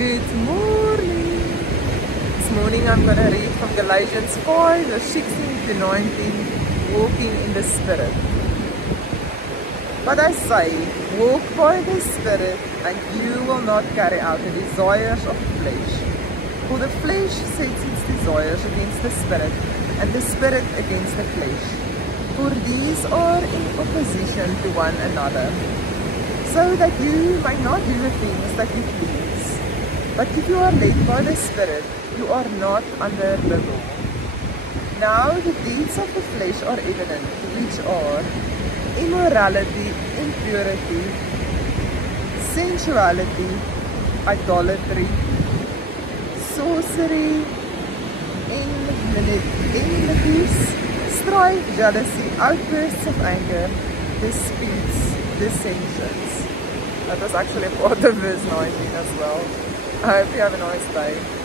Good morning. This morning I'm going to read from Galatians 4, verse 16 to 19, walking in the Spirit. But I say, walk by the Spirit, and you will not carry out the desires of the flesh. For the flesh sets its desires against the Spirit, and the Spirit against the flesh. For these are in opposition to one another, so that you might not do the things that you please. But if you are led by the Spirit, you are not under the law. Now the deeds of the flesh are evident, which are immorality, impurity, sensuality, idolatry, sorcery, enmities, strife, jealousy, outbursts of anger, disputes, dissensions. That was actually part of verse 19 as well. I hope you have a nice day.